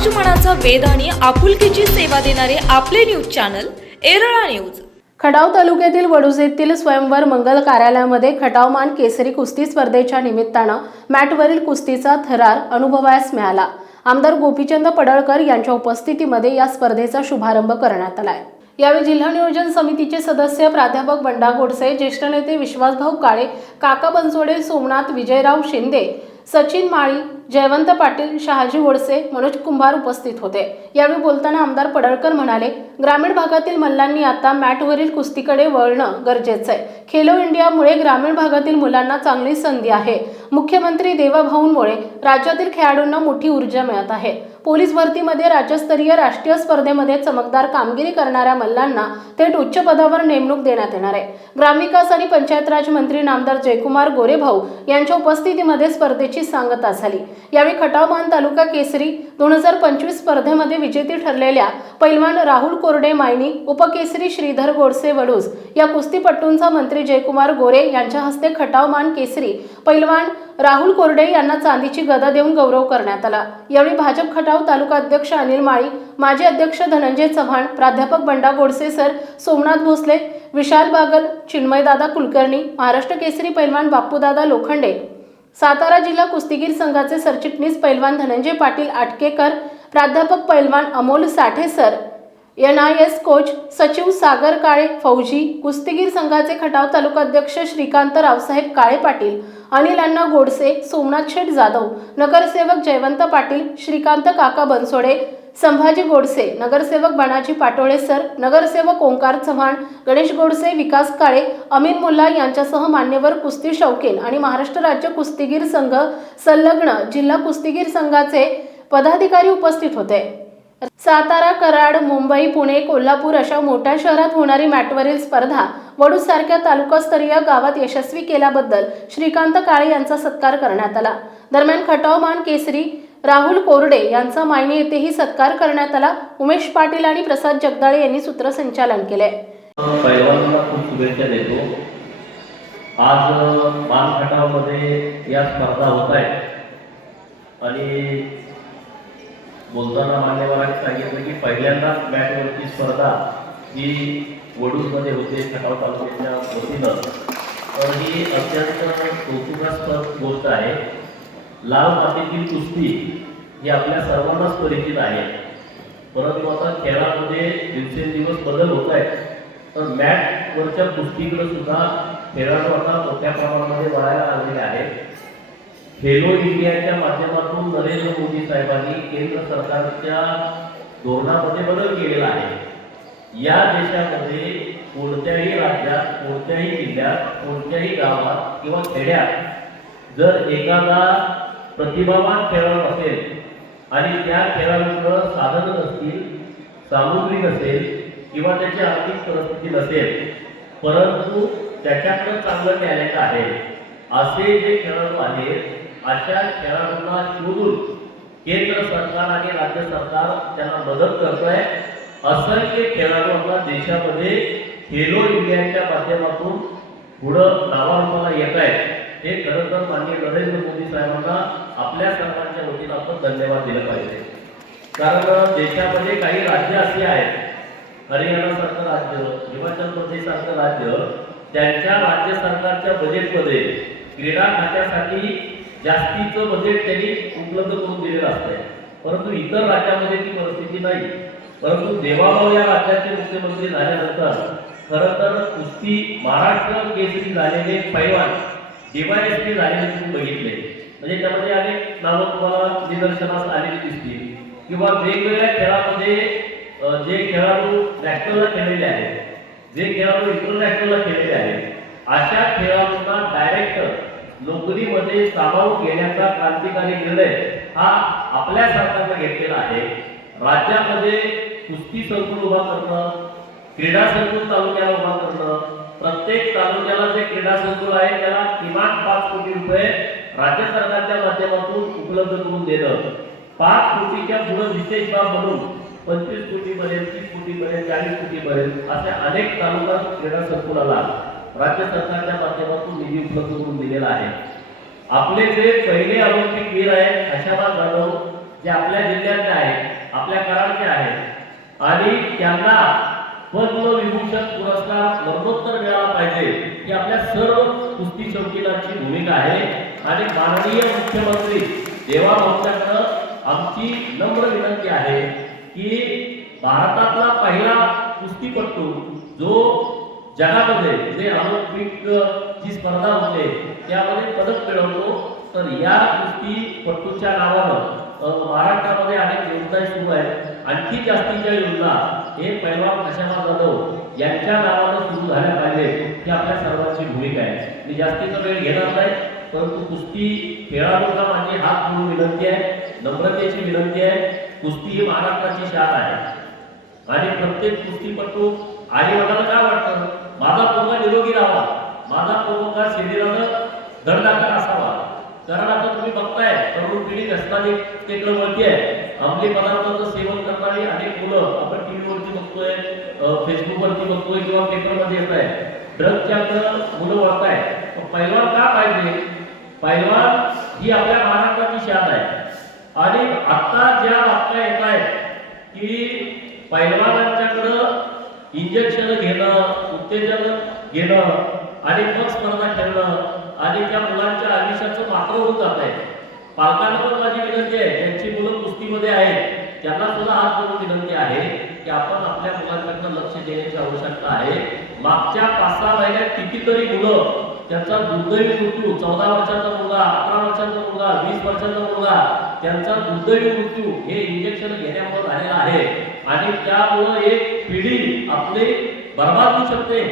समाज मनाचा वेध आणि आपुलकीची सेवा देणारे आपले news channel Erala news. Khatav तालुक्यातील वडुजेतील स्वयंवर मंगल कार्यालयामध्ये खटावमान केसरी कुस्ती स्पर्धेच्या निमित्तानं मॅटवरील कुस्तीचा थरार अनुभवायस मिळाला. आमदार गोपीचंद पडळकर यांच्या उपस्थितीमध्ये या स्पर्धेचा शुभारंभ करण्यात आलाय. यावेळी जिल्हा नियोजन समितीचे सदस्य प्राध्यापक बंडा गोडसे ज्येष्ठ नेते विश्वासभाऊ काळे काका बनसोडे सोमनाथ विजयराव शिंदे सचिन माळी जयवंत पाटील शहाजी वडसे मनोज कुंभार उपस्थित होते. यावेळी बोलताना आमदार पडळकर म्हणाले ग्रामीण भागातील मल्लांनी आता मॅटवरील कुस्तीकडे वळणं गरजेचं आहे. खेलो इंडियामुळे ग्रामीण भागातील मुलांना चांगली संधी आहे. मुख्यमंत्री देवाभाऊंमुळे राज्यातील खेळाडूंना मोठी ऊर्जा मिळत आहे. पोलीस भरतीमध्ये राज्यस्तरीय राष्ट्रीय स्पर्धेमध्ये चमकदार कामगिरी करणाऱ्या मल्लांना थेट उच्च पदावर नेमणूक देण्यात येणार आहे. ग्रामविकास आणि पंचायत राज मंत्री नामदार जयकुमार गोरेभाऊ यांच्या उपस्थितीमध्ये स्पर्धेची सांगता झाली. यावेळी खटावमान तालुका केसरी दोन हजार पंचवीस स्पर्धेमध्ये विजेती ठरलेल्या पैलवान राहुल कोरडे मायनी उपकेसरी श्रीधर गोडसे वडूज या कुस्तीपट्टूंचा मंत्री जयकुमार गोरे यांच्या हस्ते खटावमान केसरी पैलवान राहुल कोरडे यांना चांदीची गदा देऊन गौरव करण्यात आला. यावेळी भाजप खटाव तालुका अध्यक्ष अनिल माळी माजी अध्यक्ष धनंजय चव्हाण प्राध्यापक बंडा गोडसे सर सोमनाथ भोसले विशाल बागल चिन्मयदादा कुलकर्णी महाराष्ट्र केसरी पैलवान बापूदादा लोखंडे. सातारा जिल्हा कुस्तीगीर संघाचे सरचिटणीस पैलवान धनंजय पाटील आटकेकर प्राध्यापक पैलवान Amol Sathe sir. N I S coach सचिव सागर काळे फौजी कुस्तीगीर संघाचे खटाव तालुका अध्यक्ष श्रीकांत रावसाहेब काळे पाटील अनिल अण्णा गोडसे सोमनाथ शेठ जाधव नगरसेवक जयवंत पाटील श्रीकांत काका बनसोडे संभाजी गोडसे नगरसेवक बनाजी पाटोळे सर नगरसेवक ओंकार चव्हाण गणेश गोडसे विकास काळे अमीर मुल्ला यांच्यासह मान्यवर कुस्ती शौकीन आणि महाराष्ट्र राज्य कुस्तीगीर संघ संलग्न जिल्हा कुस्तीगीर संघाचे पदाधिकारी उपस्थित होते. सातारा कराड मुंबई पुणे कोल्हापूर अशा मोठ्या शहरात होणारी मॅटवरील स्पर्धा वडूसारख्या तालुकास्तरीय गावात यशस्वी केल्याबद्दल श्रीकांत काळे यांचा सत्कार करण्यात आला. दरम्यान खटावमान केसरी राहुल कोरडे यांचा मायने येथेही सत्कार करण्यात आला. उमेश पाटील आणि प्रसाद जगदाळे यांनी सूत्रसंचालन केले. खूप शुभेच्छा देतो. आज मानखटावमध्ये या स्पर्धा होत आहेत. आणि बोलताना मान्यवरांनी सांगितलं की पहिल्यांदाच मॅटवरची स्पर्धा ही वडूजमध्ये होते खटाव तालुक्याच्या वतीनं. तर ही अत्यंत कौतुकास्पद गोष्ट आहे. लाल मातीतील कुस्ती ही आपल्या सर्वांनाच परिचित आहे. परंतु आता खेळामध्ये दिवसेंदिवस बदल होत आहेत. तर मॅटवरच्या कुस्तीकडे सुद्धा खेळाडू आता मोठ्या प्रमाणामध्ये वळायला लागलेले आहेत. खेलो इंडियाच्या माध्यमातून नरेंद्र मोदी साहेबांनी केंद्र सरकारच्या धोरणामध्ये बदल केलेला आहे. या देशामध्ये कोणत्याही राज्यात कोणत्याही जिल्ह्यात कोणत्याही गावात किंवा खेड्यात जर एखादा प्रतिभावान खेळाडू असेल आणि त्या खेळाडूकडं साधन नसतील सामुग्री नसेल किंवा त्याची आर्थिक परिस्थिती नसेल परंतु त्याच्याकडं चांगलं टॅलेंट आहे असे जे खेळाडू आहेत अशा खेळाडूंना शोधून केंद्र सरकार आणि राज्य सरकार त्यांना मदत करत आहे असंख्य खेळाडू आपल्या देशामध्ये खेलो इंडियाच्या माध्यमातून पुढं नावारूपाला येत आहे हे खरं तर माननीय नरेंद्र मोदी साहेबांना आपल्या सरकारच्या वतीनं आपण धन्यवाद दिला पाहिजे. कारण देशामध्ये काही राज्य असे आहेत. हरियाणासारखं राज्य हिमाचल प्रदेशसारखं राज्य त्यांच्या राज्य सरकारच्या बजेटमध्ये क्रीडा खात्यासाठी जास्तीचं बजेट त्यांनी उपलब्ध करून दिलेलं असतंय. परंतु इतर राज्यामध्ये ती परिस्थिती नाही. परंतु देवाभाऊ या राज्याचे मुख्यमंत्री झाल्यानंतर खरं तर कुस्ती महाराष्ट्र केसरी झालेले पैलवान डीवायएसपी झालेले तुम्ही बघितले. म्हणजे त्यामध्ये अनेक नावं तुम्हाला निदर्शनास आलेली दिसतील. किंवा वेगवेगळ्या खेळामध्ये जे खेळाडू नॅशनलला खेळलेले आहेत जे खेळाडू इंटरनॅशनलला खेळलेले आहेत अशा खेळाडूंना डायरेक्ट नोकरीमध्ये सामावून घेण्याचा क्रांतिकारी निर्णय हा आपल्या सरकारनं घेतलेला आहे. राज्यामध्ये कुस्ती संकुल उभा करणं क्रीडा संकुल तालुक्याला उभा करणं प्रत्येक तालुक्याला जे क्रीडा संकुल आहे त्याला किमान पाच कोटी रुपये राज्य सरकारच्या माध्यमातून उपलब्ध करून देणं. पाच कोटीच्या पुढे विशेष बाब म्हणून पंचवीस कोटीपर्यंत तीस कोटीपर्यंत चाळीस कोटीपर्यंत अशा अनेक तालुका क्रीडा संकुलाला राज्य सरकारच्या माध्यमातून निधी उपलब्ध करून दिलेला आहे. आपले जे पहिले ऑलिम्पिक वीर आहेत हशाबाद जाधव जे आपल्या जिल्ह्यातले आहेत आपल्या कराडचे आहेत आणि त्यांना पद्मविभूषण पुरस्कार मरणोत्तर मिळाला पाहिजे ही आपल्या सर्व कुस्ती शौकीनांची भूमिका आहे. आणि माननीय मुख्यमंत्री देवा भाऊंच्याकडं आमची नम्र विनंती आहे की भारतातला पहिला कुस्तीपटू जो जगामध्ये जे ऑलिम्पिक जी स्पर्धा होते त्यामध्ये पदक मिळवतो. तर या कुस्तीपटूच्या नावानं महाराष्ट्रामध्ये अनेक योजना सुरू आहेत. आणखी जास्तीच्या योजना हे पैलवान कशाला जाधव यांच्या नावानं सुरू झाल्या पाहिजे ही आपल्या सर्वांची भूमिका आहे. मी जास्तीचा वेळ घेणार नाही परंतु कुस्ती खेळाडूंना माझी हात म्हणून विनंती आहे नम्रतेची विनंती आहे. कुस्ती ही महाराष्ट्राची शान आहे. आणि प्रत्येक कुस्तीपटू आई वडिलांना काय वाटतं? माझा पोरगा निरोगी राहावा. माझा पोरगा शरीरानं धडधाकट असावा. कारण आता तुम्ही बघताय तरुण पिढी व्यसनाने तेकडे वळती आहे. अंमली पदार्थांचं सेवन करणारी अनेक मुलं आपण टीव्हीवरती बघतोय फेसबुकवरती बघतोय किंवा पेपरमध्ये येत आहे. ड्रगच्या मुलं वळताय. पहिलवान पैलवान का पाहिजे? पैलवान ही आपल्या महाराष्ट्राची शान आहे. आणि आता ज्या बातम्या येत आहेत की पैलवानांच्याकडं इंजेक्शन घेणं उत्तेजन घेणं आणि मग स्पर्धा खेळणं आणि त्या मुलांच्या आयुष्याचं मात्र होऊन जात आहे. पालकांना पण माझी विनंती आहे ज्यांची मुलं कुस्तीमध्ये आहेत त्यांना सुद्धा हात करून विनंती आहे की आपण आपल्या मुलांकडनं लक्ष देण्याची आवश्यकता आहे. मागच्या पाच सहा महिन्यात कितीतरी मुलं त्यांचा दुर्दैवी मृत्यू चौदा वर्षाचा मुलगा अकरा वर्षाचा मुलगा वीस वर्षाचा मुलगा त्यांचा दुर्दैवी मृत्यू हे इंजेक्शन घेण्यामुळे झालेला आहे. आणि त्यामुळं एक पिढी आपली बर्बाद होऊ शकते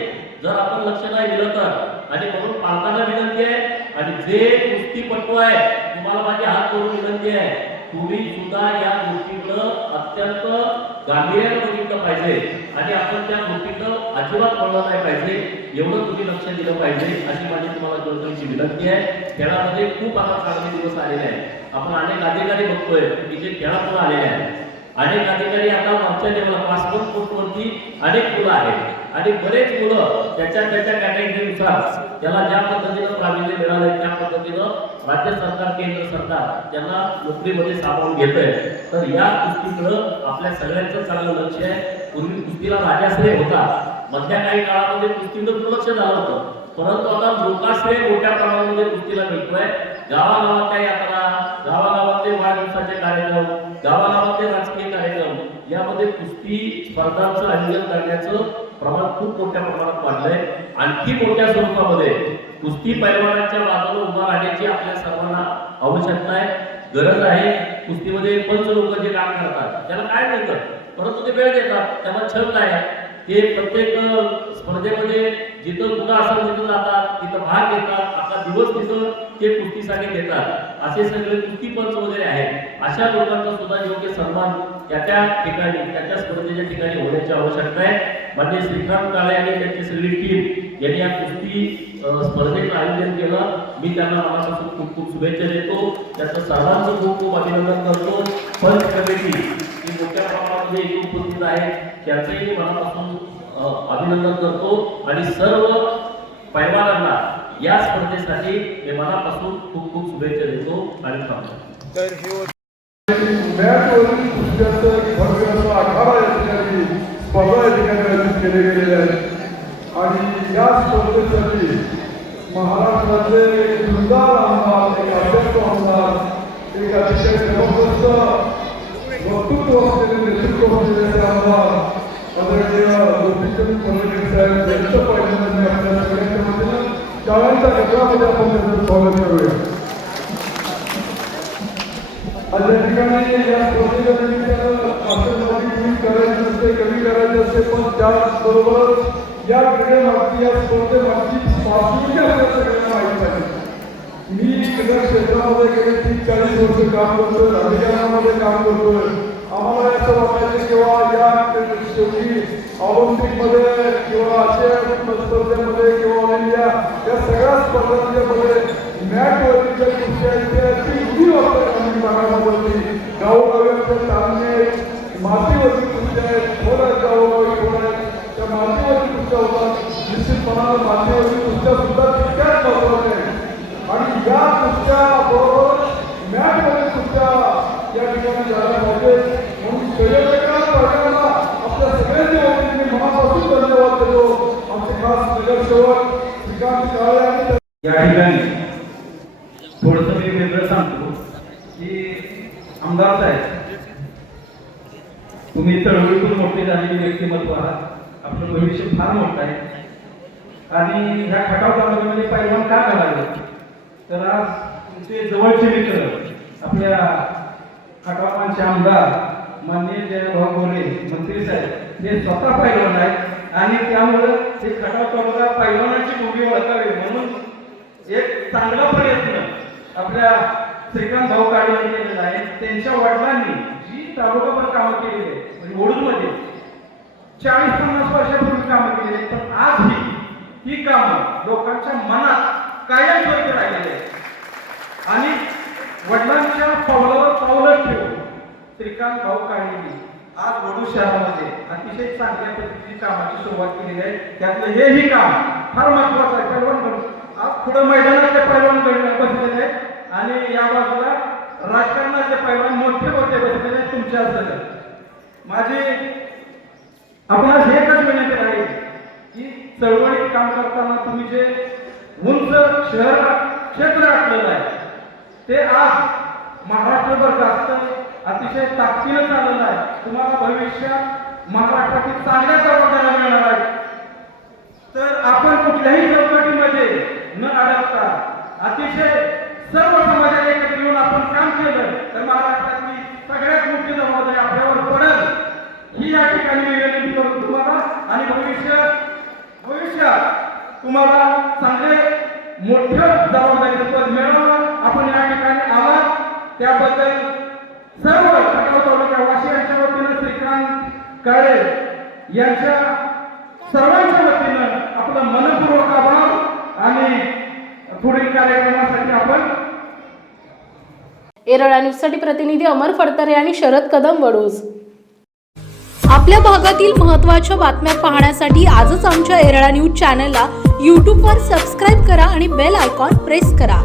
जर आपण लक्ष नाही दिलं तर. आणि म्हणून पालकांना विनंती आहे आणि जे कुस्तीपटू आहे तुम्हाला माझी हात करून विनंती आहे तुम्ही सुद्धा या गोष्टीकडं अत्यंत गांभीर्यानं बघितलं पाहिजे. आणि आपण त्या गोष्टीकडं अजिबात पडलं नाही पाहिजे. एवढं तुम्ही लक्ष दिलं पाहिजे अशी माझी तुम्हाला जोडण्याची विनंती आहे. खेळामध्ये खूप आता चांगले दिवस आलेले आहेत. आपण अनेक अधिकारी बघतोय की जे खेळातून आलेले आहेत. अनेक अधिकारी आता मागच्या लेवलला पासपोर्ट पोस्टवरती अनेक मुलं आहेत. आणि बरेच मुलं त्याच्या त्याच्या कॅटेगरीनुसार त्याला ज्या पद्धतीनं प्रावीण्य मिळालंय त्या पद्धतीनं राज्य सरकार केंद्र सरकार त्यांना नोकरीमध्ये सामावून घेतंय तर या कुस्तीकडं आपल्या सगळ्यांचं चांगलं लक्ष आहे. पूर्वी कुस्तीला राजाश्रय होता. मधल्या काही काळामध्ये कुस्तीनं दुर्लक्ष झालं होतं. परंतु आता लोकाश्रय मोठ्या प्रमाणामध्ये कुस्तीला मिळतोय. गावागावातल्या यात्रा गावागावातले वाढदिवसाचे कार्यक्रम गावागावातले राजकीय यामध्ये कुस्ती स्पर्धांचं आयोजन करण्याचं प्रमाण खूप मोठ्या प्रमाणात वाढलंय. आणखी मोठ्या स्वरूपामध्ये कुस्ती पैलवानांच्या बाजूला उभा राहण्याची आपल्या सर्वांना आवश्यकता आहे. गरज आहे. कुस्तीमध्ये पंच लोक जे काम करतात त्याला काय मिळतं? परंतु ते वेळ देतात त्यांना छंद आहे ते प्रत्येक स्पर्धेमध्ये जिथं मुलं असं तिथं जातात तिथं भाग घेतात आपला दिवस तिथं ते कुस्तीसाठी देतात. असे सगळे कुस्ती पंच वगैरे आहेत. अशा लोकांचा सुद्धा योग्य सन्मान त्या त्या ठिकाणी त्या त्या स्पर्धेच्या ठिकाणी होण्याची आवश्यकता आहे. म्हणजे श्रीकांत काळे आणि त्यांची सगळी टीम यांनी या कुस्ती स्पर्धेचं आयोजन केलं. मी त्यांना मनापासून खूप खूप शुभेच्छा देतो. त्याचं सर्वांचं खूप खूप अभिनंदन करतो. पंच कमिटी ही मोठ्या प्रमाणामध्ये उपस्थित आहे. त्याचंही मनापासून अभिनंदन करतो. आणि सर्व पैलवानांना या स्पर्धेसाठी मी मनापासून खूप खूप शुभेच्छा देतो आणि थांबतो. स्पर्धा या ठिकाणी आयोजित केले गेलेले आहेत. आणि या स्पर्धेसाठी महाराष्ट्राचे सुंदर आमदार एक अतिशय जबरदस्त वक्तृत्व असलेले नेतृत्व असलेले ते आमदार आदरणीय गोपीचंद फडणवीस साहेब यांचं पहिल्यांदा मी आपल्या सगळ्यांच्या वतीनं शाळांच्या आपण त्यांचं स्वागत करूया आज या ठिकाणी या स्पर्धेच्या निमित्तानं असते कमी करायचे असते पण त्याचबरोबरच या क्रीडेमागची या स्पर्धेमागची पार्श्वभूमी आपल्या सगळ्यांना माहीत आहे मी क्रीडा क्षेत्रामध्ये गेले तीस चाळीस वर्ष काम करतोय राजकारणामध्ये काम करतोय आम्हाला असं वाटायचं किंवा या शेवटी ऑलिम्पिकमध्ये किंवा आशिया स्पर्धेमध्ये किंवा ऑल इंडिया या सगळ्या स्पर्धांच्यामध्ये मॅटवरती ज्या कुस्त्या आहेत त्या अति उडी वापरत मातीवरती कुस्त्या आहेत खोल गावोगावी खोल आहेत त्या मातीवरती कुस्त्या होतात. निश्चितपणानं मातीवरती कुस्त्या सुद्धा तितक्याच महत्त्वाच्या आहेत. आणि या कुस्त्या बरोबर मॅचमध्ये कुस्त्या या ठिकाणी झाला पाहिजे म्हणून पर्यटकांना आपल्या सगळ्यांनी धन्यवाद देतो आमचे खास नगरसेवक श्रीकांत काळे आणि या ठिकाणी थोडस मी वेगळं सांगतो की आमदार साहेब तुम्ही चळवळीतून मोठे झालेले व्यक्तिमत्व आहात आपलं भविष्य फार मोठं आहे. आणि ह्या खटाव तालुक्यामध्ये पैलवान का घालावे? तर आज तुमचे जवळचे मित्र आपल्या खटावांचे आमदार माननीय जयभाऊ गोरे मंत्री साहेब हे स्वतः पैलवान आहेत. आणि त्यामुळं हे खटाव तालुका पैलवानाची भूमी ओळखावी. म्हणून एक चांगला प्रयत्न आपल्या श्रीकांत भाऊ काळे यांनी केलेला आहे. त्यांच्या वडिलांनी जी तालुकाभर कामं केली आहे म्हणजे ओढूमध्ये चाळीस पन्नास वर्षापूर्वी कामं केली आहेत पण आज ही कामं लोकांच्या मनात कायम स्वरूपी राहिलेली आहेत. आणि वडिलांच्या पावलावर पावलं ठेवून श्रीकांत भाऊ नागपूर शहरामध्ये अतिशय चांगल्या पद्धतीने कामाची सुरुवात केलेली आहे. त्यातलं हेही काम फार महत्वाचं आहे. पैलवान आज पुढं मैदानातले पैलवान घडणं बसलेले आहेत. आणि या बाजूला राजकारणाचे पैलवान मोठे मोठे बसलेले आहेत तुमच्या सगळं. माझी आपणास हे एकच विनंती आहे की चळवळीत काम करताना तुम्ही जे उंच शहर क्षेत्र आटलेलं आहे ते आज महाराष्ट्रभर जास्त अतिशय ताकदीनं चाललेलं आहे. तुम्हाला भविष्यात महाराष्ट्रातील चांगल्या जबाबदाऱ्या मिळणार आहे. तर आपण कुठल्याही चौकटीमध्ये न अडकता अतिशय सर्व समाजाला एकत्र येऊन आपण काम केलं तर महाराष्ट्रातली सगळ्यात मोठी जबाबदारी आपल्यावर पडेल. ही या ठिकाणी विनंती करतो तुम्हाला आणि भविष्य भविष्यात तुम्हाला चांगले मोठं जबाबदारीचं पद मिळावं आपण या ठिकाणी आलात त्याबद्दल सर्व खटाव तालुक्या वाशियांच्या वतीनं श्रीकांत काळे यांच्या सर्वांच्या वतीनं आपलं मनपूर्वक आभार आणि पुढील कार्यक्रमासाठी आपण एरळा न्यूजसाठी प्रतिनिधी अमर फडतरे आणि शरद कदम वडोज. आपल्या भागातील महत्त्वाच्या बातम्या पाहण्यासाठी आजच आमच्या एरळा न्यूज चॅनलला यूट्यूबवर सबस्क्राईब करा आणि बेल आयकॉन प्रेस करा.